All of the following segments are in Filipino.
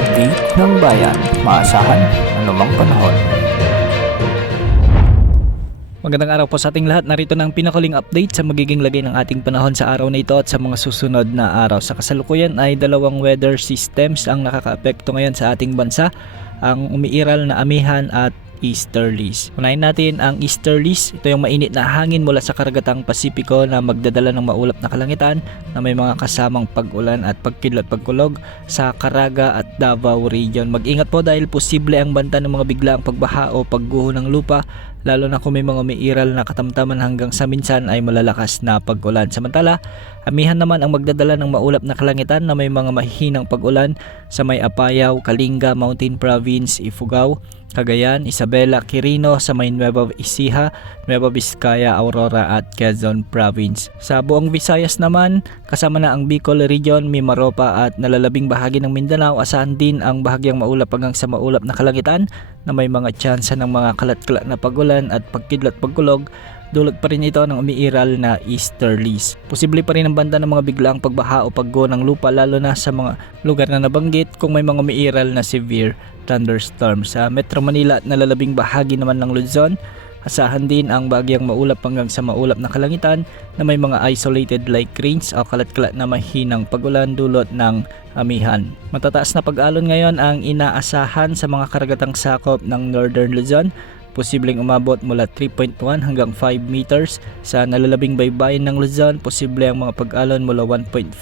update ng bayan, maasahan anumang panahon. Magandang araw po sa ating lahat. Narito na ang pinakaling update sa magiging lagay ng ating panahon sa araw na ito at sa mga susunod na araw. Sa kasalukuyan ay dalawang weather systems ang nakakaapekto ngayon sa ating bansa, ang umiiral na amihan at easterlies. Unahin natin ang easterlies. Ito yung mainit na hangin mula sa karagatang Pasipiko na magdadala ng maulap na kalangitan na may mga kasamang pag-ulan at pagkidlat pagkulog sa Caraga at Davao region. Mag-ingat po dahil posible ang banta ng mga biglaang pagbaha o pagguho ng lupa, lalo na kung may mga umiiral na katamtaman hanggang sa minsan ay malalakas na pag-ulan. Samantala, amihan naman ang magdadala ng maulap na kalangitan na may mga mahihinang pag-ulan sa may Apayao, Kalinga, Mountain Province, Ifugao, Cagayan, Isabela, Quirino, sa may Nueva Ecija, Nueva Vizcaya, Aurora at Quezon Province. Sa buong Visayas naman, kasama na ang Bicol Region, Mimaropa at nalalabing bahagi ng Mindanao, asahan din ang bahagyang maulap hanggang sa maulap na kalangitan na may mga tsansa ng mga kalat-kalat na pag-ulan at pagkidlat pagkulog. Dulot pa rin ito ng umiiral na easterlies. Posible pa rin ang banta ng mga biglaang pagbaha o pagguho ng lupa, lalo na sa mga lugar na nabanggit kung may mga umiiral na severe thunderstorm. Sa Metro Manila at nalalabing bahagi naman ng Luzon, asahan din ang bahagyang maulap hanggang sa maulap na kalangitan na may mga isolated light rains o kalat-kalat na mahinang pag-ulan dulot ng amihan. Matataas na pag-alon ngayon ang inaasahan sa mga karagatang sakop ng Northern Luzon. Posibleng umabot mula 3.1 hanggang 5 meters. Sa nalalabing baybayin ng Luzon, posible ang mga pag-alon mula 1.5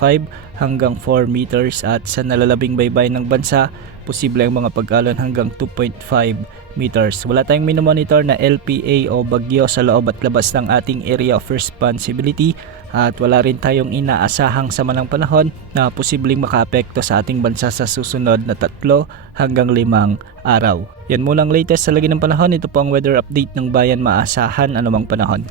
hanggang 4 meters at sa nalalabing baybayin ng bansa, posible ang mga pag-alon hanggang 2.5 meters. Wala tayong minomonitor na LPA o bagyo sa loob at labas ng ating area of responsibility at wala rin tayong inaasahang sama ng panahon na posibleng makaapekto sa ating bansa sa susunod na 3 hanggang 5 araw. Yan muna ang latest sa lagi ng panahon. Ito po ang weather update ng bayan, maasahan anumang panahon.